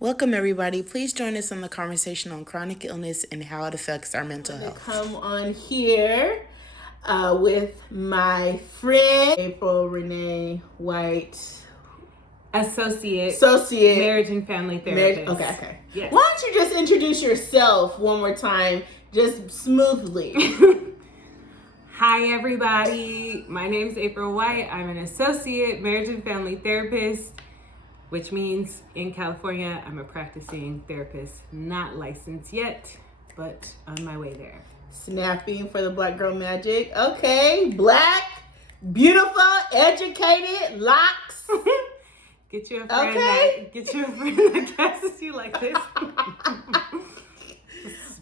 Welcome, everybody. Please join us on the conversation on chronic illness and how it affects our mental health. Come on here with my friend, April Renee White. Associate marriage and family therapist. Okay. Yes. Why don't you just introduce yourself one more time, just smoothly? Hi, everybody. My name is April White. I'm an associate marriage and family therapist, which means in California, I'm a practicing therapist, not licensed yet, but on my way there. Snapping for the Black Girl Magic. Okay, black, beautiful, educated, locks. Get you a friend that guesses you like this.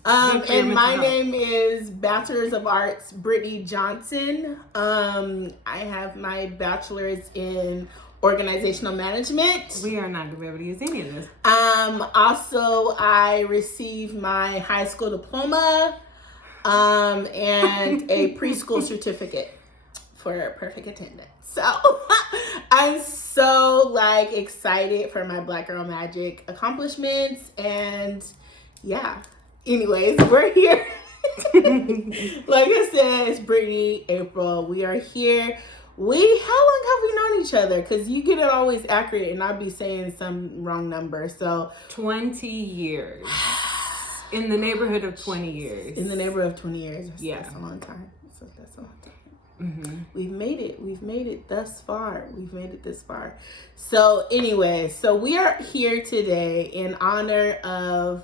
And my name is Bachelor's of Arts Brittany Johnson. I have my bachelor's in organizational management. We are not going to be able to use any of this. Also, I received my high school diploma and a preschool certificate for perfect attendance. So I'm so excited for my Black Girl Magic accomplishments, and yeah. Anyways, we're here. Like I said, it's Brittany, April. We are here. How long have we known each other? Because you get it always accurate and I'll be saying some wrong number. So 20 years. In the neighborhood of 20 years. In the neighborhood of 20 years. Yeah. That's a long time. That's a long time. Mm-hmm. We've made it thus far. We've made it this far. So anyway, we are here today in honor of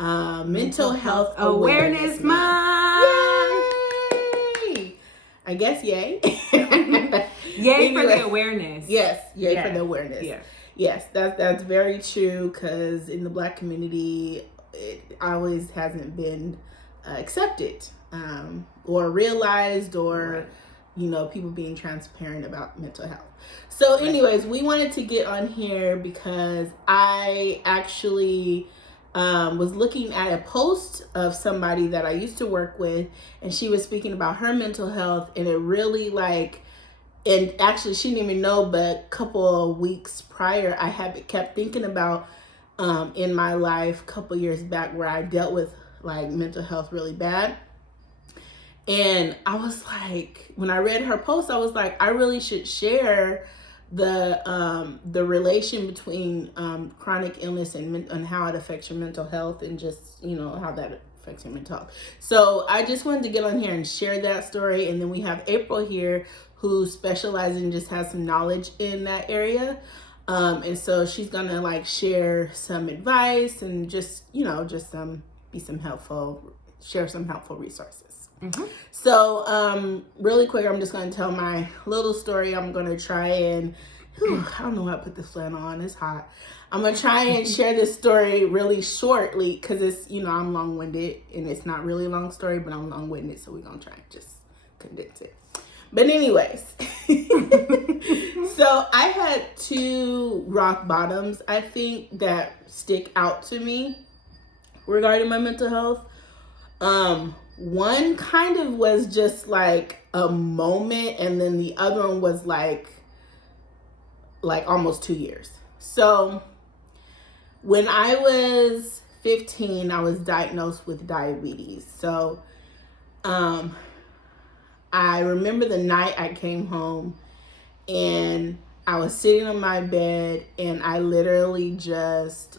Mental Health Awareness Month. Yay! I guess yay. Yay for the awareness. Yes, yay for the awareness. Yeah. Yes, that's very true, because in the Black community, it always hasn't been accepted or realized, or people being transparent about mental health. So anyways, we wanted to get on here because I actually was looking at a post of somebody that I used to work with, and she was speaking about her mental health, and it really and actually she didn't even know, but a couple of weeks prior, I had kept thinking about in my life a couple years back where I dealt with mental health really bad. And I was like, when I read her post, I was like, I really should share the relation between chronic illness and how it affects your mental health, and just how that affects your mental health. So I just wanted to get on here and share that story. And then we have April here, who specializes and just has some knowledge in that area, and so she's gonna share some advice and just share some helpful resources. Mm-hmm. So, really quick, I'm just going to tell my little story. I'm going to try and, I don't know how to put this flannel on. It's hot. I'm going to try and share this story really shortly, because it's, I'm long-winded, and it's not really a long story, but I'm long-winded. So we're going to try and just condense it. But anyways, so I had two rock bottoms, I think, that stick out to me regarding my mental health. One kind of was just a moment, and then the other one was like almost 2 years. So when I was 15, I was diagnosed with diabetes. So I remember the night I came home, and I was sitting on my bed, and I literally just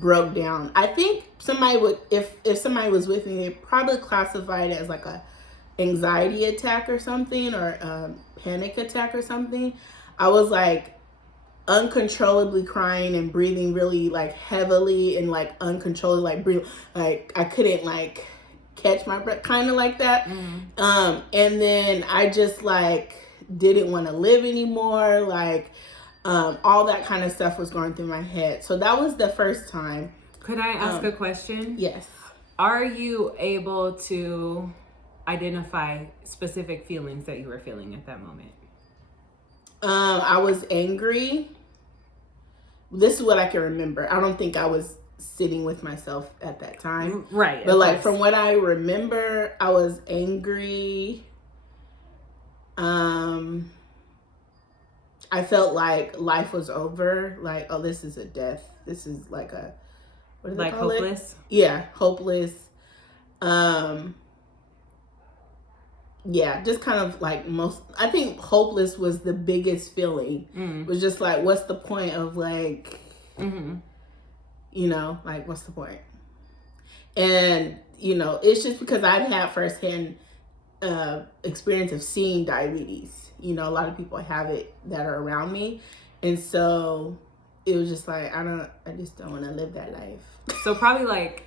broke down. I think somebody would, if somebody was with me, they'd probably classify it as a anxiety attack or something, or a panic attack or something. I was uncontrollably crying and breathing really heavily, and uncontrollably breathing, I couldn't catch my breath, kind of like that. Mm-hmm. And then I just didn't want to live anymore, all that kind of stuff was going through my head. So that was the first time. Could I ask a question? Yes. Are you able to identify specific feelings that you were feeling at that moment? I was angry. This is what I can remember. I don't think I was sitting with myself at that time. Right. But from what I remember, I was angry. I felt like life was over. Like, oh, this is a death. This is like a, what do they call hopeless? it? Yeah, hopeless. Yeah, just kind of like I think hopeless was the biggest feeling. It was just like, what's the point of like, you know, like, what's the point? And, you know, it's just because I've had firsthand experience of seeing diabetes. You know, a lot of people have it that are around me. And so it was just like, I just don't want to live that life. So probably like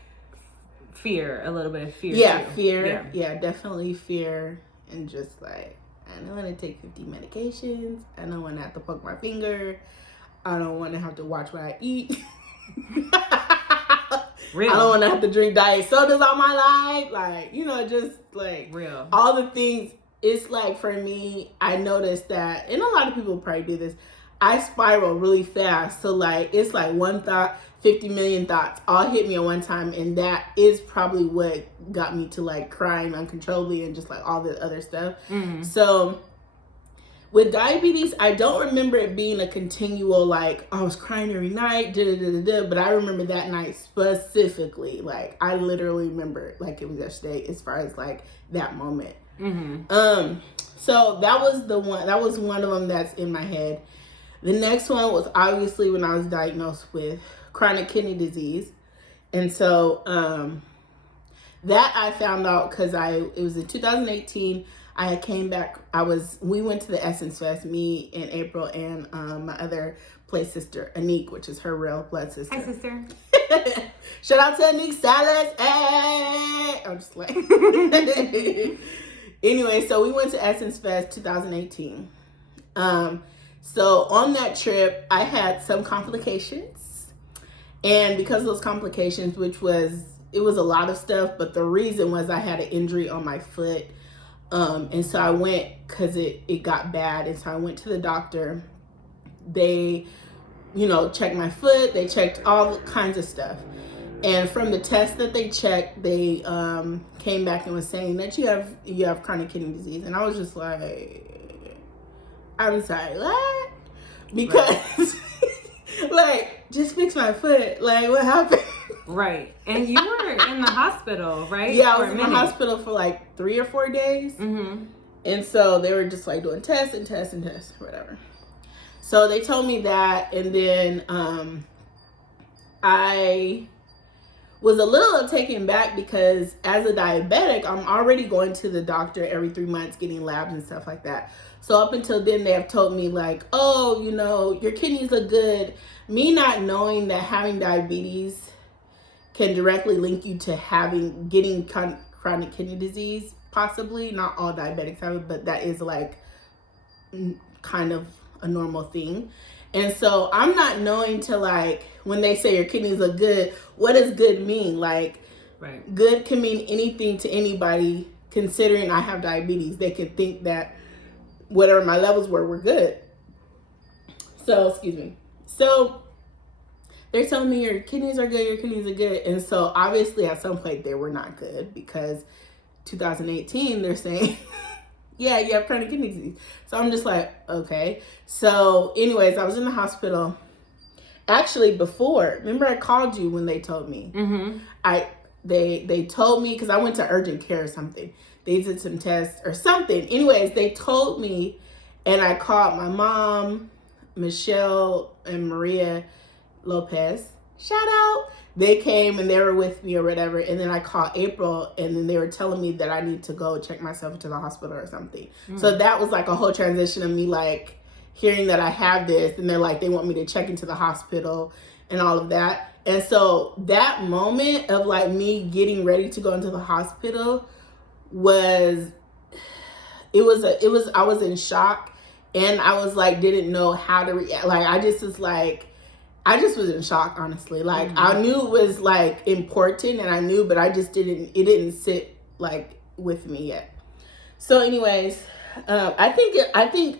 fear, a little bit of fear. Yeah, too. fear. Yeah, definitely fear. And just like, I don't want to take 50 medications. I don't want to have to poke my finger. I don't want to have to watch what I eat. Really? I don't want to have to drink diet sodas all my life. Like, you know, just like real. All the things. It's like, for me, I noticed that, and a lot of people probably do this, I spiral really fast. So like, it's like one thought, 50 million thoughts all hit me at one time. And that is probably what got me to like crying uncontrollably and just like all the other stuff. So with diabetes, I don't remember it being a continual, like, I was crying every night, but I remember that night specifically. Like, I literally remember like it was yesterday as far as like that moment. So that was one of them that's in my head. The next one was obviously when I was diagnosed with chronic kidney disease. And so that I found out because it was in 2018. I came back. We went to the Essence Fest, me and April and my other play sister, Anique, which is her real blood sister. Hi, sister. Shout out to Anique Salas. Hey! I'm just like. Anyway, so we went to Essence Fest 2018. So on that trip, I had some complications. And because of those complications, it was a lot of stuff, but the reason was I had an injury on my foot. And so I went because it got bad. And so I went to the doctor. They, you know, checked my foot. They checked all kinds of stuff. And from the test that they checked, they came back and was saying that you have chronic kidney disease. And I was just like, I'm sorry, what? Because like, just fix my foot. Like, what happened? Right. And you were in the hospital, right? Yeah, I was in the hospital for like 3 or 4 days. And so they were just like doing tests, whatever. So they told me that, and then I was a little taken back because as a diabetic, I'm already going to the doctor every 3 months getting labs and stuff like that. So up until then, they have told me like, oh, you know, your kidneys are good. Me not knowing that having diabetes can directly link you to getting chronic kidney disease, possibly. Not all diabetics have it, but that is like kind of a normal thing. And so I'm not knowing to like, when they say your kidneys are good, what does good mean? Like, right. Good can mean anything to anybody, considering I have diabetes. They could think that whatever my levels were good. So, excuse me. So they're telling me your kidneys are good, And so obviously at some point they were not good because 2018, they're saying, yeah, you have chronic kidney disease. So I'm just like, okay. So anyways, I was in the hospital. Actually, remember I called you when they told me? They told me, because I went to urgent care or something. They did some tests or something. Anyways, they told me, and I called my mom, Michelle, and Maria Lopez. Shout out. They came and they were with me or whatever. And then I called April, and then they were telling me that I need to go check myself into the hospital or something. So that was like a whole transition of me like hearing that I have this, and they're like, they want me to check into the hospital and all of that. And so that moment of like me getting ready to go into the hospital I was in shock, and I was like, didn't know how to react. Like, I just was in shock, honestly. Like, I knew it was like important, and I knew, but it didn't sit like with me yet. So anyways, I think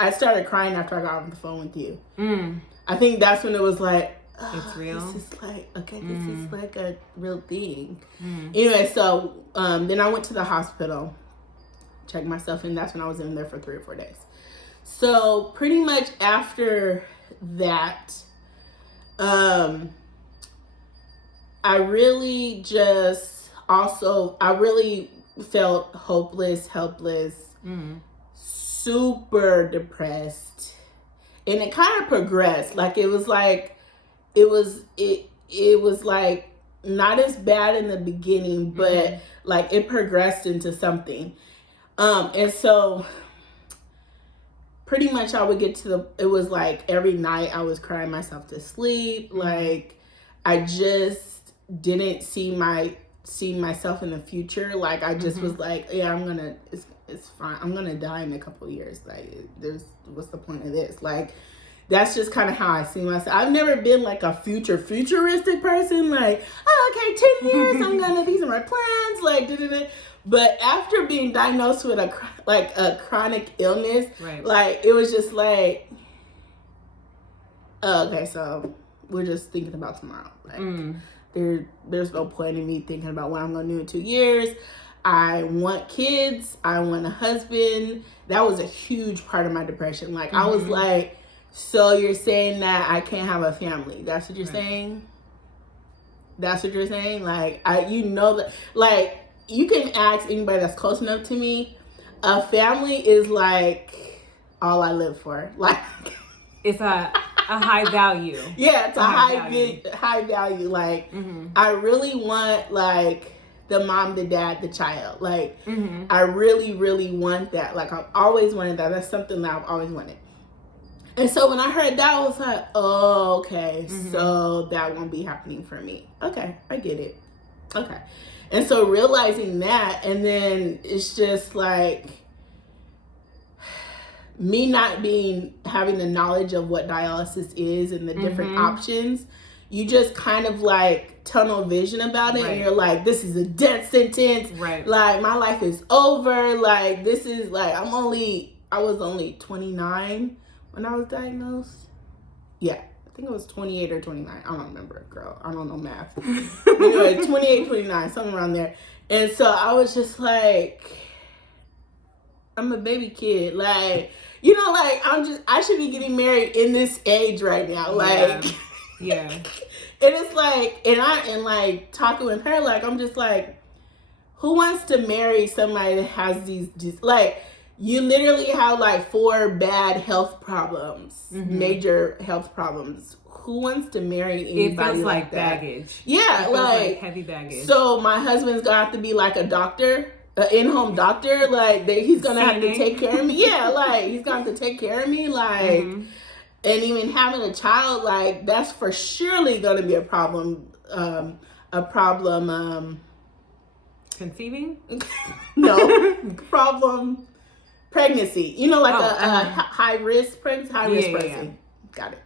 I started crying after I got off the phone with you. I think that's when it was like, it's real. This is like, okay, this is like a real thing. Anyway, so then I went to the hospital, checked myself in. That's when I was in there for 3 or 4 days. So pretty much after that, I really felt hopeless, helpless, super depressed. And it kind of progressed. Like it was like not as bad in the beginning, but like it progressed into something. And so pretty much I would get it was like every night I was crying myself to sleep. Like I just didn't see myself in the future. Like I just was like, yeah, it's fine. I'm gonna die in a couple of years. Like what's the point of this? Like that's just kind of how I see myself. I've never been like a futuristic person. Like, oh, okay, 10 years, these are my plans. Like, da-da-da. But after being diagnosed with a chronic illness, like it was just like, oh, okay, so we're just thinking about tomorrow. Like, there's no point in me thinking about what I'm gonna do in 2 years. I want kids. I want a husband. That was a huge part of my depression. Like I was like, so you're saying that I can't have a family? That's what you're saying? That's what you're saying? Like that. Like you can ask anybody that's close enough to me. A family is like all I live for. Like it's a high value. Yeah, it's a high value. Like I really want like the mom, the dad, the child. Like I really, really want that. Like I've always wanted that. That's something that I've always wanted. And so when I heard that, I was like, oh, okay, so that won't be happening for me. Okay, I get it. Okay. And so realizing that, and then it's just like me not having the knowledge of what dialysis is and the different options, you just kind of like tunnel vision about it. And you're like, this is a death sentence. Like my life is over. Like this is like, I was only 29 when I was diagnosed. Yeah, I think it was 28 or 29. I don't remember, girl. I don't know math. Anyway, 28, 29, something around there. And so I was just like, I'm a baby kid. Like, like I should be getting married in this age right now. Like, yeah. And it's like, and like talking with her, like, I'm just like, who wants to marry somebody that has these, like, you literally have like 4 bad health problems, major health problems. Who wants to marry anybody it feels like that? Baggage. Yeah, it feels like heavy baggage. So my husband's gonna have to be like a doctor, an in-home doctor. Like he's gonna have to take care of me. Yeah, like he's gonna have to take care of me. Like, and even having a child, like that's for surely gonna be a problem. Conceiving? No, problem. Pregnancy, like a high risk pregnancy. Pregnancy. Got it.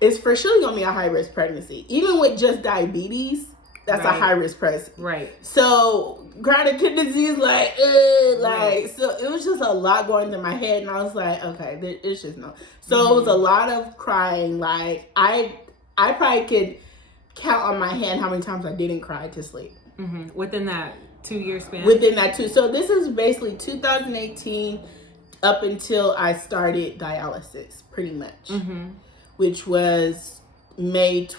It's for sure gonna be a high risk pregnancy. Even with just diabetes, that's a high risk pregnancy. Right. So chronic kidney disease, so it was just a lot going through my head, and I was like, okay, it's just no. So it was a lot of crying. Like I probably could count on my hand how many times I didn't cry to sleep. Within that 2-year span. Within that So this is basically 2018. Up until I started dialysis, pretty much, which was the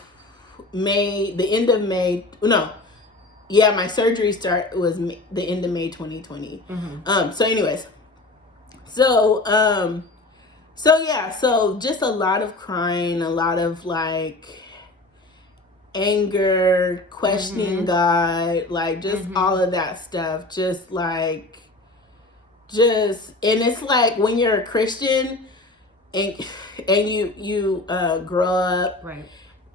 end of May. No, yeah, my surgery was the end of May 2020. So anyways, so just a lot of crying, a lot of like anger, questioning God, like just all of that stuff, and it's like when you're a Christian and you grow up,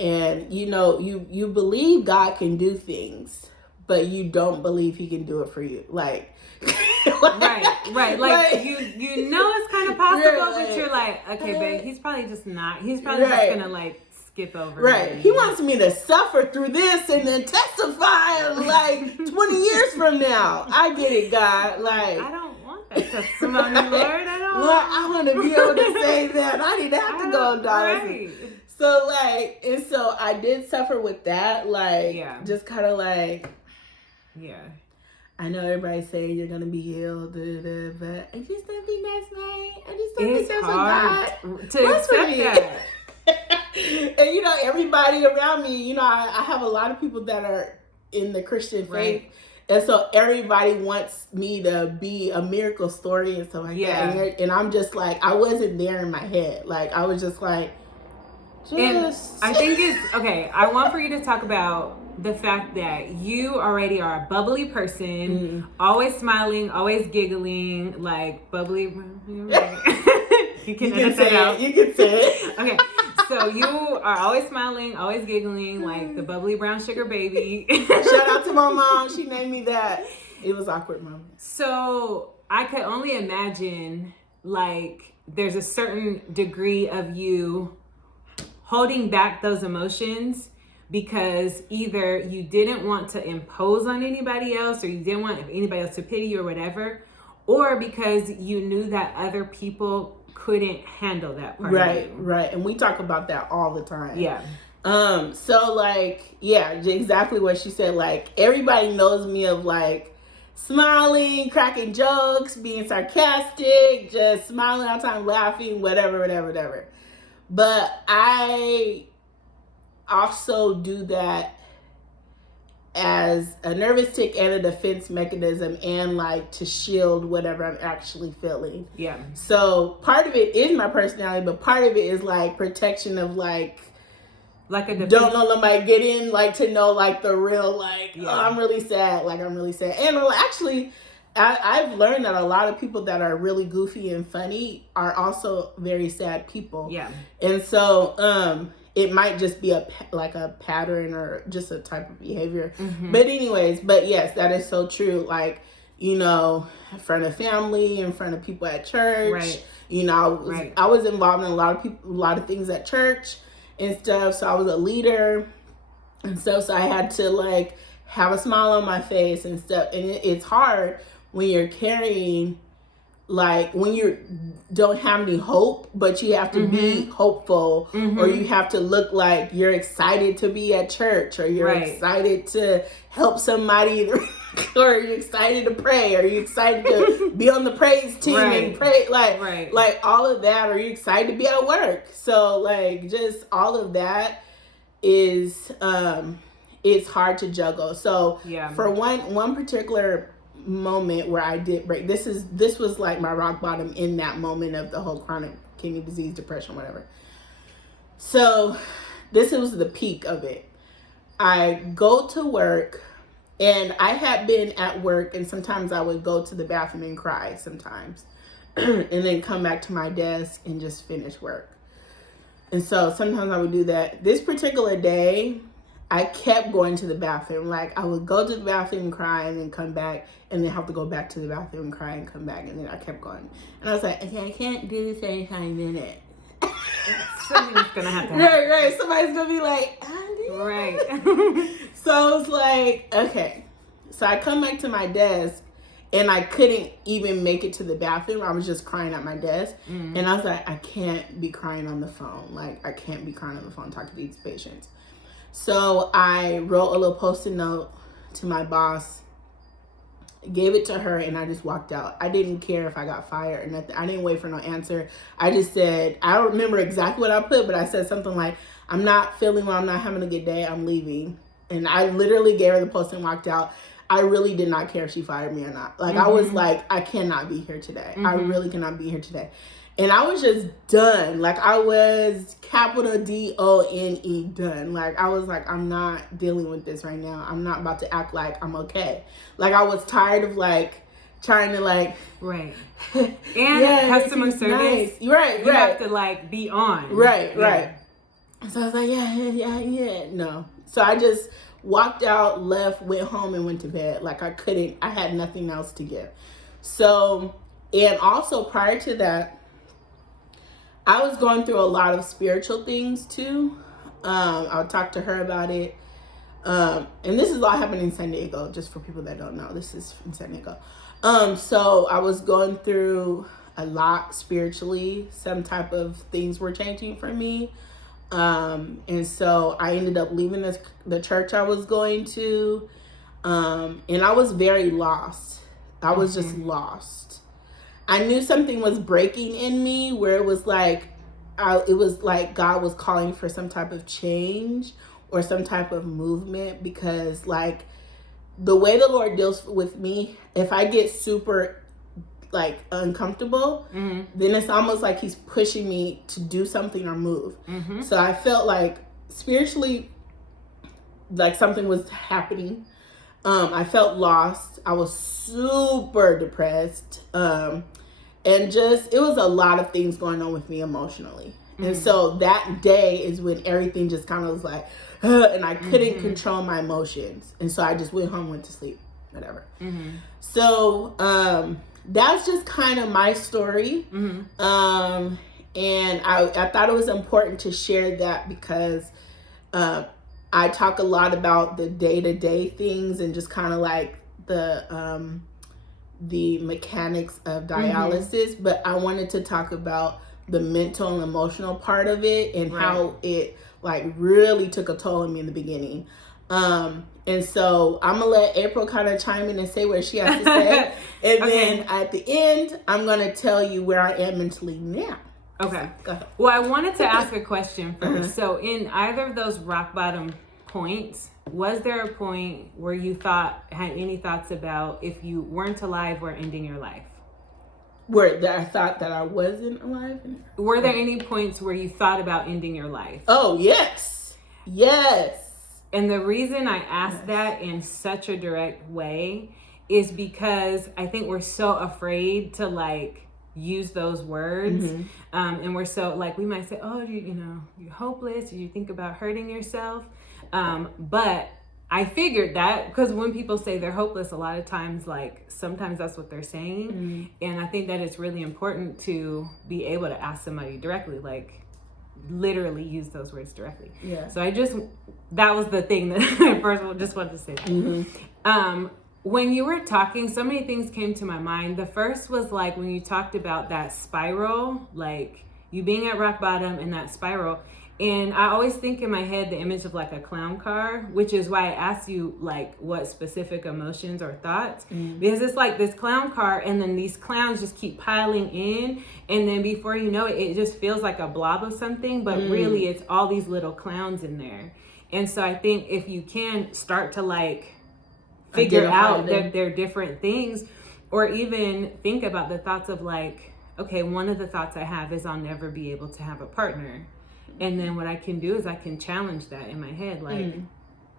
and you believe God can do things, but you don't believe he can do it for you. Like like you know it's kind of possible, but you're like, okay, babe, he's probably just gonna like skip over. He wants me to suffer through this and then testify like 20 years from now. I get it, God. Like I don't want that testimony, Lord. I want to be able to say that. I need to have to go on dialysis. So I did suffer with that. Like just kind of like I know everybody's saying you're gonna be healed, but I just don't think that's right. I just don't It's think that's hard what God to wants for accept me. that. And you know, everybody around me, you know, I have a lot of people that are in the Christian faith. Right. And so everybody wants me to be a miracle story and stuff like that. And I'm just like, I wasn't there in my head. Like, I was just like, And I think it's okay. I want for you to talk about the fact that you already are a bubbly person, always smiling, always giggling, like bubbly. You can edit that out. You can say it. Okay, so you are always smiling, always giggling, like the bubbly brown sugar baby. Shout out to my mom. She named me that. It was awkward, Mom. So I could only imagine, like, there's a certain degree of you holding back those emotions because either you didn't want to impose on anybody else or you didn't want anybody else to pity you or whatever, or because you knew that other people couldn't handle that part of you. Right. And we talk about that all the time. Yeah. So like, yeah, exactly what she said. Like, everybody knows me of like smiling, cracking jokes, being sarcastic, just smiling all the time, laughing, whatever. But I also do that as a nervous tick and a defense mechanism and like to shield whatever I'm actually feeling. Yeah. So part of it is my personality, but part of it is like protection of like a defense. Don't know nobody get in, like to know like the real like, oh, I'm really sad. Like, I'm really sad. And actually, I've learned that a lot of people that are really goofy and funny are also very sad people. Yeah. And so it might just be a pattern or just a type of behavior. Mm-hmm. But yes, that is so true. Like, you know, in front of family, in front of people at church. Right. You know, I was involved in a lot of things at church and stuff. So I was a leader and stuff. So I had to like have a smile on my face and stuff. And it's hard when you're carrying, like, when you don't have any hope, but you have to be hopeful, or you have to look like you're excited to be at church, or you're excited to help somebody, or you're excited to pray, or you're excited to be on the praise team and pray, like all of that, or you're excited to be at work. So like, just all of that is it's hard to juggle. So for one particular moment where I did break, this was like my rock bottom in that moment of the whole chronic kidney disease, depression, whatever. So this was the peak of it. I go to work, and I had been at work, and sometimes I would go to the bathroom and cry sometimes and then come back to my desk and just finish work. And so sometimes I would do that. This particular day, I kept going to the bathroom. Like, I would go to the bathroom and cry and then come back and then have to go back to the bathroom and cry and come back. And then I kept going. And I was like, okay, I can't do this every 5 minutes. Something's going to have to happen. Right. Somebody's going to be like, right. So I was like, okay. So I come back to my desk, and I couldn't even make it to the bathroom. I was just crying at my desk. And I was like, I can't be crying on the phone. Like, I can't be crying on the phone talking to these patients. So I wrote a little Post-it note to my boss, gave it to her, and I just walked out. I didn't care if I got fired or nothing. I didn't wait for no answer. I just said, I don't remember exactly what I put, but I said something like, I'm not feeling well, I'm not having a good day, I'm leaving. And I literally gave her the Post-it and walked out. I really did not care if she fired me or not. Like, I was like, I cannot be here today. I really cannot be here today. And I was just done. Like, I was capital DONE done. Like, I was like, I'm not dealing with this right now. I'm not about to act like I'm okay. Like, I was tired of like trying to like and customer service. Nice. You have to like be on. Right. So I was like, yeah. No. So I just walked out, left, went home, and went to bed. Like, I had nothing else to give. So, and also prior to that, I was going through a lot of spiritual things too. I would talk to her about it. And this is all happening in San Diego, just for people that don't know. This is in San Diego. So I was going through a lot spiritually. Some type of things were changing for me. And so I ended up leaving the church I was going to. And I was very lost. I was just lost. I knew something was breaking in me, where it was like God was calling for some type of change or some type of movement, because like the way the Lord deals with me, if I get super like uncomfortable, then it's almost like he's pushing me to do something or move. So I felt like spiritually, like something was happening. I felt lost. I was super depressed. And just, it was a lot of things going on with me emotionally. And so that day is when everything just kind of was like, and I couldn't control my emotions. And so I just went home, went to sleep, whatever. So that's just kind of my story. And I thought it was important to share that because I talk a lot about the day-to-day things and just kind of like the mechanics of dialysis, but I wanted to talk about the mental and emotional part of it and how it like really took a toll on me in the beginning. And so I'm gonna let April kind of chime in and say what she has to say. And then at the end, I'm gonna tell you where I am mentally now. Okay. So, go ahead. Well, I wanted to ask a question first. So in either of those rock bottom points, was there a point where you had any thoughts about if you weren't alive or ending your life? Where I thought that I wasn't alive? Were there any points where you thought about ending your life? Oh, yes. Yes. And the reason I asked that in such a direct way is because I think we're so afraid to like use those words. And we're so like, we might say, oh, you're hopeless. Did you think about hurting yourself? But I figured that because when people say they're hopeless, a lot of times, like sometimes that's what they're saying. And I think that it's really important to be able to ask somebody directly, like literally use those words directly. Yeah. So that was the thing that I first just wanted to say that. When you were talking, so many things came to my mind. The first was like when you talked about that spiral, like you being at rock bottom and that spiral. And I always think in my head the image of like a clown car, which is why I asked you like what specific emotions or thoughts, because it's like this clown car and then these clowns just keep piling in, and then before you know it, it just feels like a blob of something, but really it's all these little clowns in there. And so I think if you can start to like figure out that they're different things, or even think about the thoughts of like, okay, one of the thoughts I have is I'll never be able to have a partner. And then what I can do is I can challenge that in my head. Like,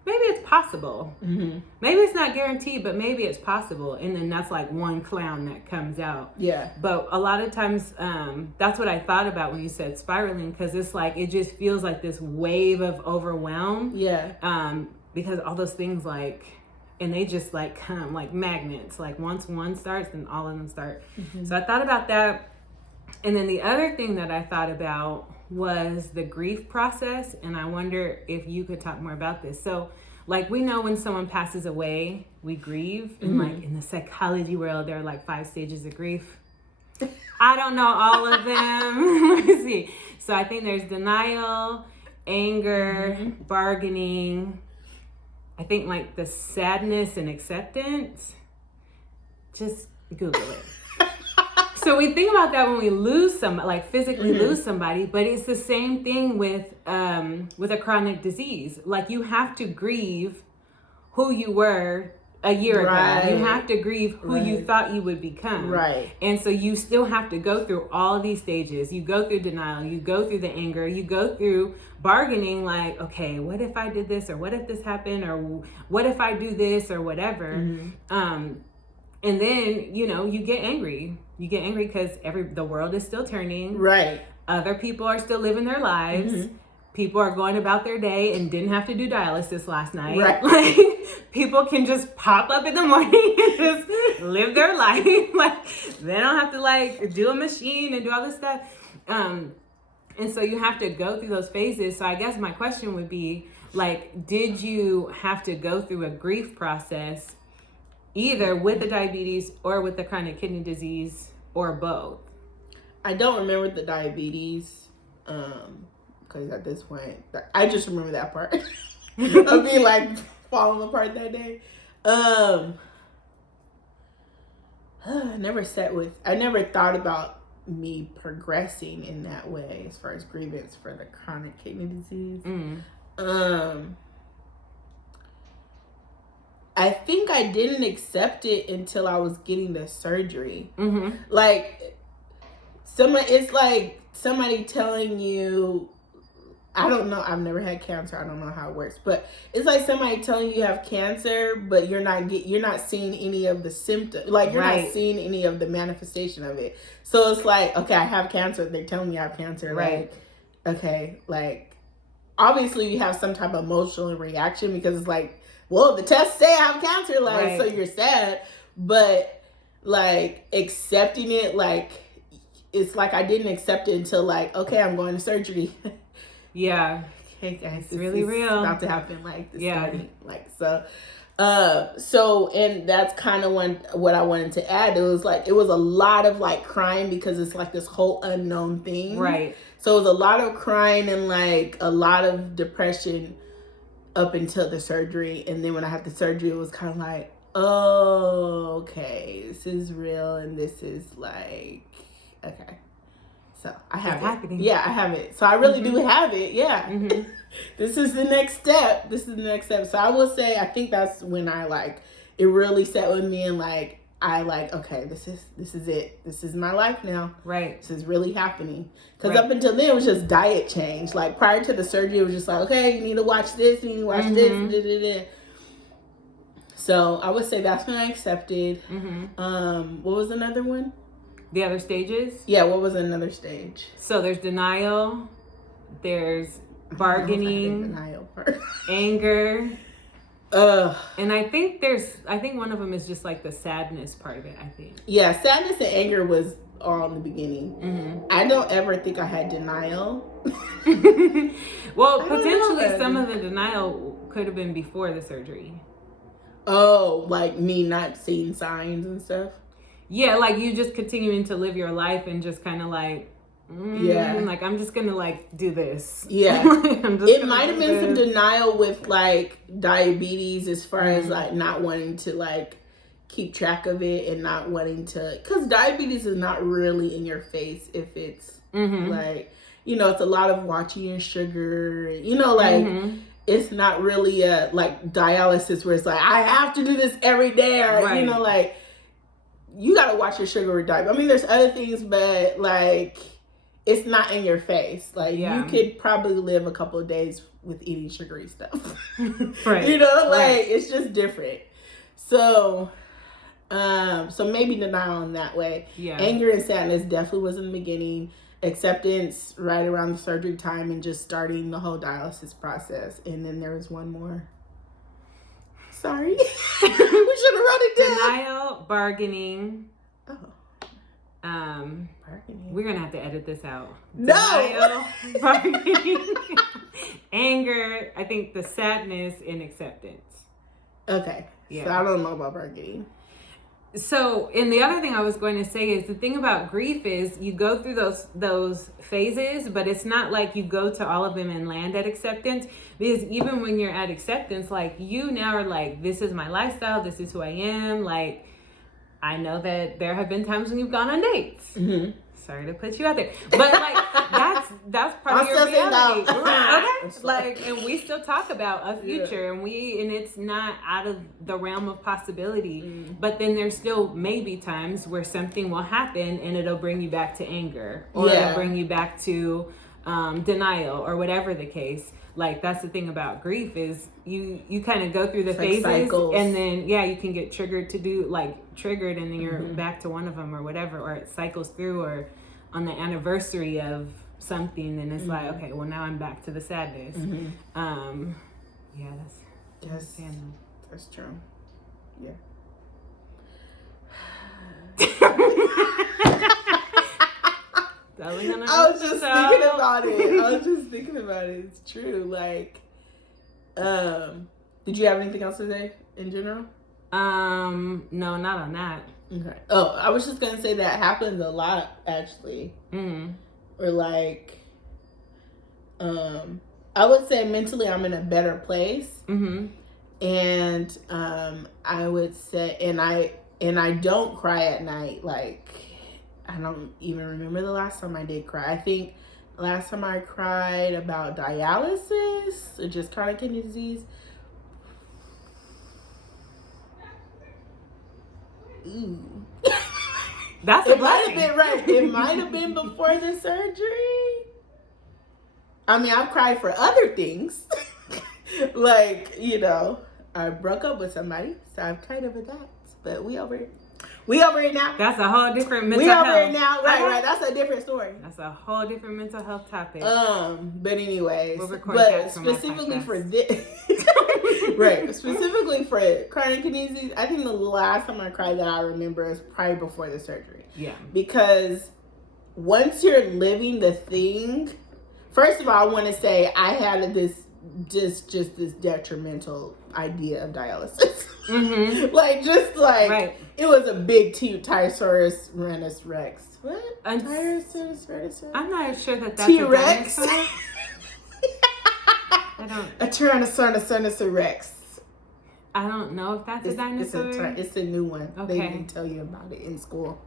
maybe it's possible. Maybe it's not guaranteed, but maybe it's possible. And then that's like one clown that comes out. Yeah. But a lot of times, that's what I thought about when you said spiraling, because it's like, it just feels like this wave of overwhelm. Yeah. Because all those things like, and they just like come like magnets. Like once one starts, then all of them start. So I thought about that. And then the other thing that I thought about was the grief process, and I wonder if you could talk more about this. So like we know when someone passes away, we grieve, and like in the psychology world there are like 5 stages of grief. I don't know all of them. Let me see. So I think there's denial, anger, bargaining, I think like the sadness and acceptance. Just Google it. So we think about that when we lose somebody, like physically lose somebody, but it's the same thing with a chronic disease. Like you have to grieve who you were a year ago. You have to grieve who you thought you would become. Right. And so you still have to go through all of these stages. You go through denial, you go through the anger, you go through bargaining, like, okay, what if I did this, or what if this happened, or what if I do this, or whatever. And then, you get angry. You get angry because the world is still turning. Right. Other people are still living their lives. People are going about their day and didn't have to do dialysis last night. Right. Like, people can just pop up in the morning and just live their life. Like, they don't have to like do a machine and do all this stuff. And so you have to go through those phases. So I guess my question would be like, did you have to go through a grief process either with the diabetes or with the chronic kidney disease, or both? I don't remember the diabetes, because at this point, I just remember that part of me like falling apart that day. I never thought about me progressing in that way as far as grievance for the chronic kidney disease. I think I didn't accept it until I was getting the surgery. Like, it's like somebody telling you, I don't know, I've never had cancer, I don't know how it works, but it's like somebody telling you have cancer, but you're not seeing any of the symptoms, like you're not seeing any of the manifestation of it. So it's like, okay, I have cancer, they're telling me I have cancer, like, okay, like, obviously you have some type of emotional reaction because it's like, well, the tests say I have cancer, like, so you're sad, but like accepting it, like, it's like I didn't accept it until like, okay, I'm going to surgery. Yeah. Hey guys, it's really real. About to happen, like, this starting, like, so, and that's kind of what I wanted to add. It was like, it was a lot of like crying because it's like this whole unknown thing. Right. So it was a lot of crying and like a lot of depression up until the surgery. And then when I had the surgery, it was kind of like, oh, okay, this is real. And this is like, okay. So I have it. Yeah, I have it. So I really do have it. Yeah. This is the next step. So I will say, I think that's when I like, it really set with me and like, I like, okay, this is it. This is my life now. Right. This is really happening. Because up until then, it was just diet change. Like prior to the surgery, it was just like, okay, you need to watch this, you need to watch this. So I would say that's when I accepted. What was another one? The other stages? Yeah, what was another stage? So there's denial, there's bargaining, denial part. anger. And I think one of them is just like the sadness part of it, I think. Yeah, sadness and anger was all in the beginning. I don't ever think I had denial. Well, potentially some of the denial could have been before the surgery. Oh, like me not seeing signs and stuff? Yeah, like you just continuing to live your life and just kind of like, like I'm just gonna like do this. Yeah, it might have been some denial with like diabetes as far as like not wanting to like keep track of it and not wanting to, because diabetes is not really in your face if it's like, you know, it's a lot of watching your sugar, you know, like it's not really a like dialysis where it's like I have to do this every day or you know, like you got to watch your sugar with diabetes. I mean, there's other things, but like it's not in your face. Like you could probably live a couple of days with eating sugary stuff. You know, like it's just different. So, so maybe denial in that way. Yeah. Anger and sadness definitely was in the beginning. Acceptance right around the surgery time and just starting the whole dialysis process. And then there was one more. Sorry. We should have wrote it down. Denial, bargaining. Oh. Bargaining. We're gonna have to edit this out. No. Denial, bargaining, anger. I think the sadness and acceptance. Okay. Yeah. So I don't know about bargaining. So, and the other thing I was going to say is the thing about grief is you go through those phases, but it's not like you go to all of them and land at acceptance, because even when you're at acceptance, like you now are like, this is my lifestyle, this is who I am. Like, I know that there have been times when you've gone on dates. Sorry to put you out there, but like that's part of your reality. Okay, like, and we still talk about a future, and it's not out of the realm of possibility. But then there's still maybe times where something will happen, and it'll bring you back to anger, or it'll bring you back to denial, or whatever the case. Like that's the thing about grief is you kind of go through the phases, cycles. And then you can get triggered, and then you're back to one of them or whatever, or it cycles through, or on the anniversary of something, and it's like, okay, well now I'm back to the sadness. That's true. Yeah. I was just thinking about it. It's true. Like, did you have anything else to say in general? No, not on that. Okay. Oh, I was just gonna say that happens a lot, actually. Or like, I would say mentally I'm in a better place. And I would say, and I don't cry at night. Like, I don't even remember the last time I did cry. I think last time I cried about dialysis or just chronic kidney disease. Ooh. That's It might have been right. It might have been before the surgery. I mean, I've cried for other things. Like, you know, I broke up with somebody, so I've cried over that. But we over it. We over it now. That's a whole different mental We health. over it now. Right. That's a different story. That's a whole different mental health topic. But anyways, We'll record but that for my specifically podcast. for this, right? Specifically for chronic kidney disease, I think the last time I cried that I remember is probably before the surgery. Yeah. Because once you're living the thing, first of all, I want to say I had this just this detrimental idea of dialysis. Mm-hmm. Like it was a big Tyrannosaurus Rex. What? Tyrannosaurus Rex? I'm not sure that's T-Rex. a dinosaur. I don't. A Tyrannosaurus Rex. I don't know if that's a dinosaur. It's a new one. Okay. They didn't tell you about it in school.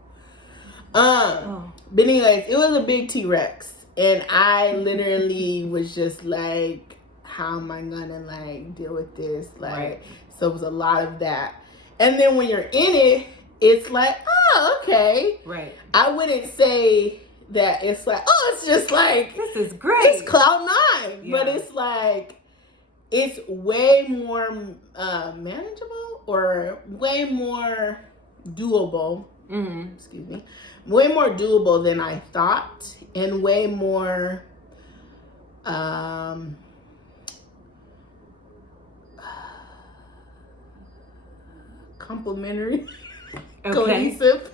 Oh. But anyways, it was a big T-Rex, and I literally was just like, how am I gonna like deal with this? Like, Right. So it was a lot of that. And then when you're in it, it's like, oh, okay. Right. I wouldn't say that it's like, oh, it's just like, This is great. it's cloud nine. Yeah. But it's like, it's way more manageable or way more doable. Mm-hmm. Excuse me. Way more doable than I thought, and way more complimentary, cohesive.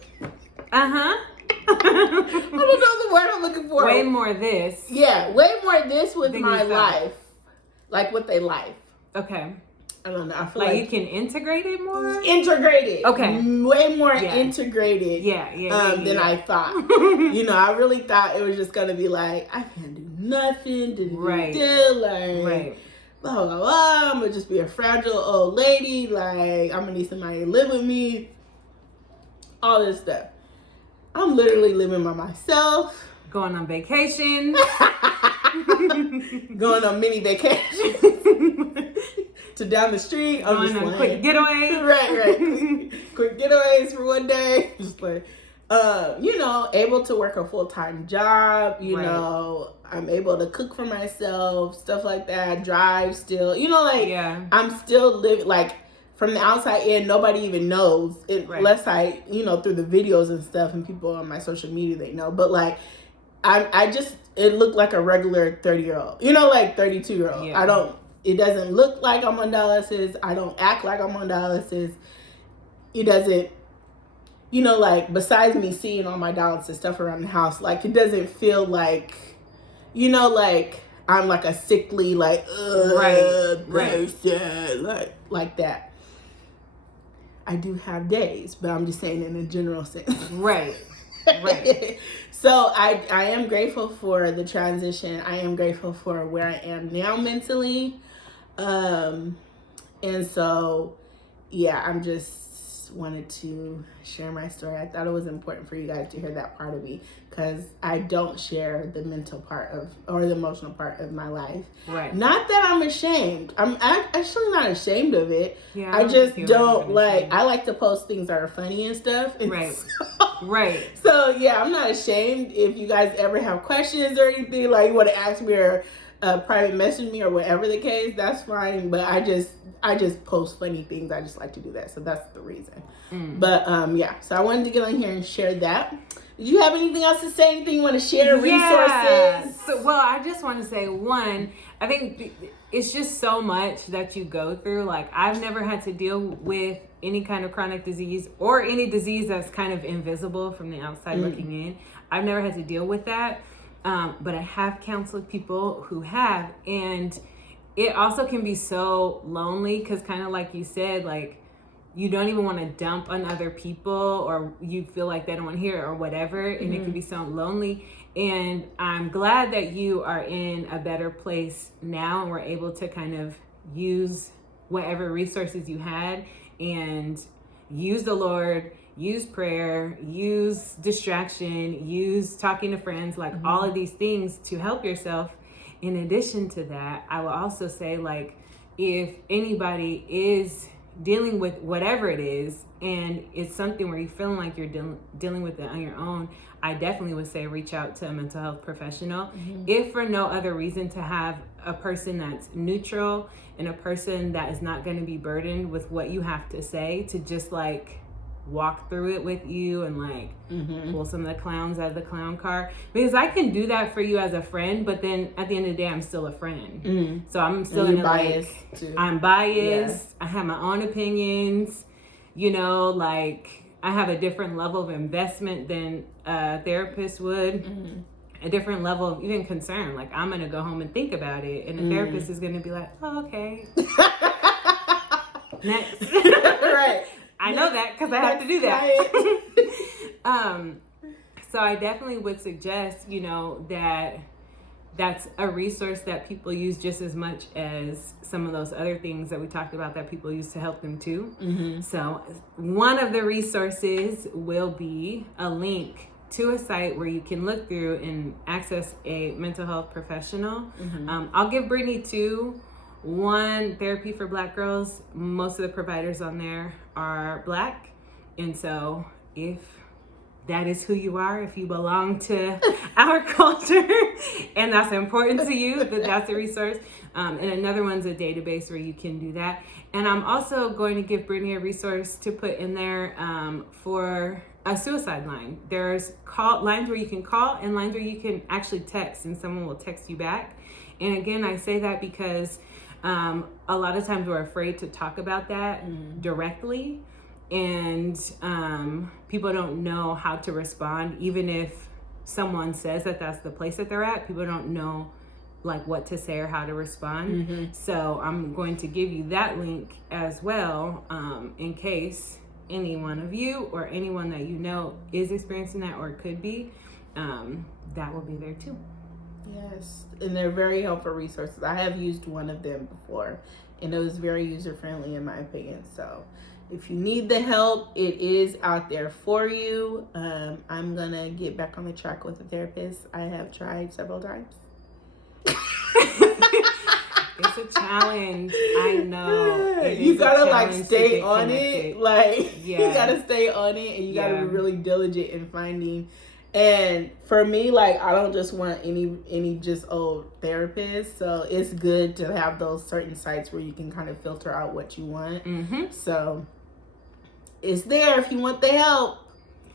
Uh-huh. I don't know the word I'm looking for. Way more this. Yeah, way more this with Than my you thought. life. Like with their life. Okay. I don't know. I feel Like like you can integrate it more? integrated. Okay. Way more Yeah. integrated Yeah. than I thought. You know, I really thought it was just going to be like, I can't do nothing. Right. Like, Right. blah, blah, blah. I'm going to just be a fragile old lady. Like, I'm going to need somebody to live with me. All this stuff. I'm literally living by myself. Going on vacation. Going on mini vacations to down the street. I'm Going just on like, quick getaway. right. Quick getaways for one day. Just like, you know, able to work a full-time job. You Right. know, I'm able to cook for myself, stuff like that. Drive still. You know, like, Yeah. I'm still living, like, from the outside in, nobody even knows. Right. Unless I, you know, through the videos and stuff and people on my social media, they know. But, like, I just, it looked like a regular 30-year-old. You know, like 32-year-old. Yeah. It doesn't look like I'm on dialysis. I don't act like I'm on dialysis. It doesn't, you know, like, besides me seeing all my dialysis stuff around the house, like, it doesn't feel like, you know, like, I'm like a sickly, like, person, like that. I do have days, but I'm just saying in a general sense. Right. So I am grateful for the transition. I am grateful for where I am now mentally. And so, yeah, I'm just wanted to share my story. I thought it was important for you guys to hear that part of me, because I don't share the mental part of, or the emotional part of my life. Right. Not that I'm ashamed. I'm actually not ashamed of it. Yeah, I just feel don't like, ashamed. I like to post things that are funny and stuff. And Right. so- Right. So yeah, I'm not ashamed. If you guys ever have questions or anything, like you want to ask me or private message me or whatever the case, that's fine. But I just post funny things. I just like to do that. So that's the reason. But yeah, so I wanted to get on here and share that. Did you have anything else to say? Anything you want to share? Yeah. Resources? So, well, I just want to say, one, I think it's just so much that you go through. Like, I've never had to deal with any kind of chronic disease or any disease that's kind of invisible from the outside looking in. I've never had to deal with that. But I have counseled people who have. And it also can be so lonely because, kind of like you said, like, you don't even want to dump on other people, or you feel like they don't want to hear it or whatever. And it can be so lonely. And I'm glad that you are in a better place now and we're able to kind of use whatever resources you had and use the Lord, use prayer, use distraction, use talking to friends, like all of these things to help yourself. In addition to that, I will also say, like, if anybody is dealing with whatever it is and it's something where you're feeling like you're dealing with it on your own, I definitely would say reach out to a mental health professional. If for no other reason, to have a person that's neutral and a person that is not going to be burdened with what you have to say, to just like walk through it with you and like pull some of the clowns out of the clown car, because I can do that for you as a friend, but then at the end of the day I'm still a friend. So I'm still in biased too. I'm biased. I have my own opinions, you know, like I have a different level of investment than a therapist would. A different level of even concern. Like, I'm gonna go home and think about it, and the therapist is gonna be like, oh, okay. Next. Right. I know that because I have to do that. So I definitely would suggest, you know, that that's a resource that people use just as much as some of those other things that we talked about that people use to help them too. So one of the resources will be a link to a site where you can look through and access a mental health professional. I'll give Brittany two. One, Therapy for Black Girls. Most of the providers on there are Black. And so if that is who you are, if you belong to our culture and that's important to you, that's a resource. And another one's a database where you can do that. And I'm also going to give Brittany a resource to put in there for a suicide line. There's lines where you can call and lines where you can actually text, and someone will text you back. And again, I say that because a lot of times we're afraid to talk about that directly, and people don't know how to respond. Even if someone says that that's the place that they're at, people don't know like what to say or how to respond. So I'm going to give you that link as well, in case any one of you or anyone that you know is experiencing that or could be, that will be there too. Yes, and they're very helpful resources. I have used one of them before, and it was very user-friendly in my opinion. So if you need the help, it is out there for you. I'm going to get back on the track with a therapist. I have tried several times. It's a challenge. I know. You gotta like stay on it. Like you gotta stay on it, and you gotta be really diligent in finding. And for me, like, I don't just want any just old therapist. So it's good to have those certain sites where you can kind of filter out what you want. So it's there if you want the help.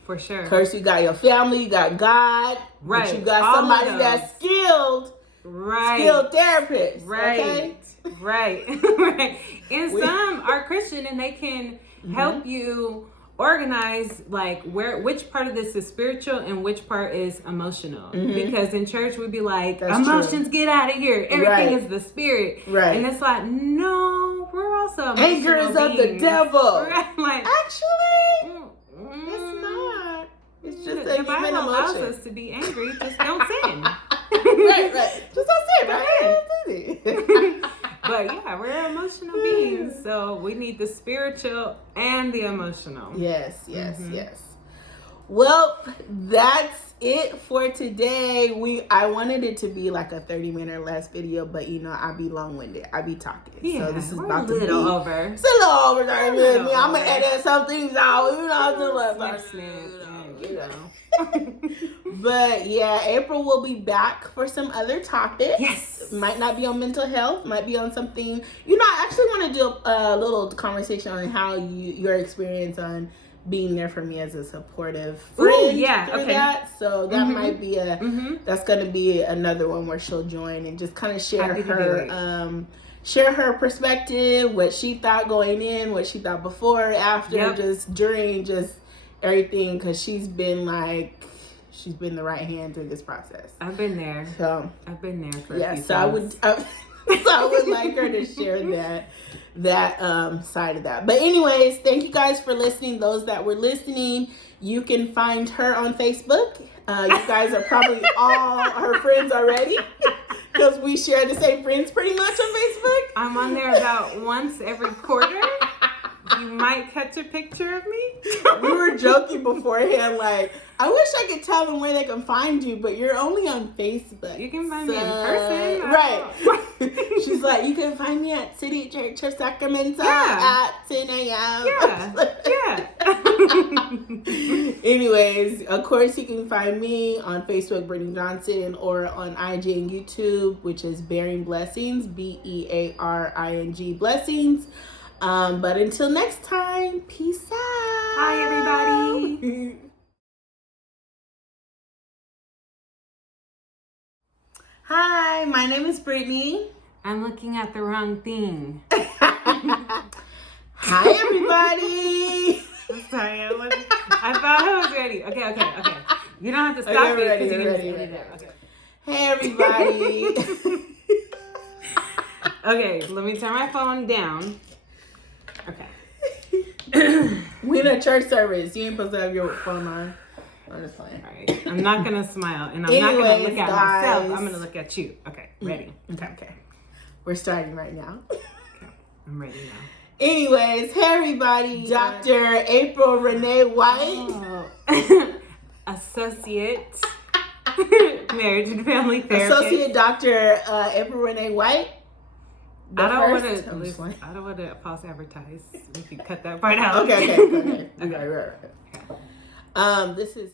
For sure. Of course, you got your family, you got God, right? But you got somebody that's skilled. Skilled therapist. Right. Okay? Right. Right. And some are Christian and they can help you organize like which part of this is spiritual and which part is emotional. Because in church we'd be like, that's emotions true. Get out of here. Everything is the spirit. Right. And it's like, no, we're also anger is of the devil. Right? Like, actually it's not. It's just a human emotion. Allows us to be angry. Just don't sin. right. Just don't say it, right? But yeah, we're emotional beings, so we need the spiritual and the emotional. Yes. Well, that's it for today. I wanted it to be like a 30-minute or less video, but you know, I be long-winded. I be talking. Yeah, so this is we're about a little over. It's a little over 30 minutes. I'm gonna edit some things out. You know, But yeah, April will be back for some other topics. Yes. Might not be on mental health, might be on something. You know, I actually want to do a little conversation on how your experience on being there for me as a supportive friend. That. So that might be that's gonna be another one where she'll join and just kind of share her perspective, what she thought going in, what she thought before, after, just during, just everything, because she's been the right hand through this process. I've been there. So I've been there for a few times. I would like her to share that side of that. But anyways, thank you guys for listening. Those that were listening, you can find her on Facebook. You guys are probably all her friends already. because we share the same friends pretty much on Facebook. I'm on there about once every quarter. You might catch a picture of me. We were joking beforehand, like, I wish I could tell them where they can find you, but you're only on Facebook. You can find me in person. Right. She's like, you can find me at City Church of Sacramento at 10 a.m. Yeah. Anyways, of course, you can find me on Facebook, Brittany Johnson, or on IG and YouTube, which is Bearing Blessings, BEARING Blessings. But until next time, peace out. Hi, everybody. Hi, my name is Brittany. I'm looking at the wrong thing. Hi, everybody. I'm sorry. I thought I was ready. Okay. You don't have to stop me because you can just edit it. Okay. Hey, everybody. Okay, let me turn my phone down. Okay. We in a church service. You ain't supposed to have your phone on. I'm just playing. All right. I'm not going to smile, and I'm not going to look at myself. I'm going to look at you. Okay, ready. Okay. We're starting right now. Okay, I'm ready now. Anyways, hey, everybody. Dr. April Renee White. Oh. Associate marriage and family therapist. Associate Dr. April Renee White. I don't want to false advertise. We can cut that part out. Okay. Right. This is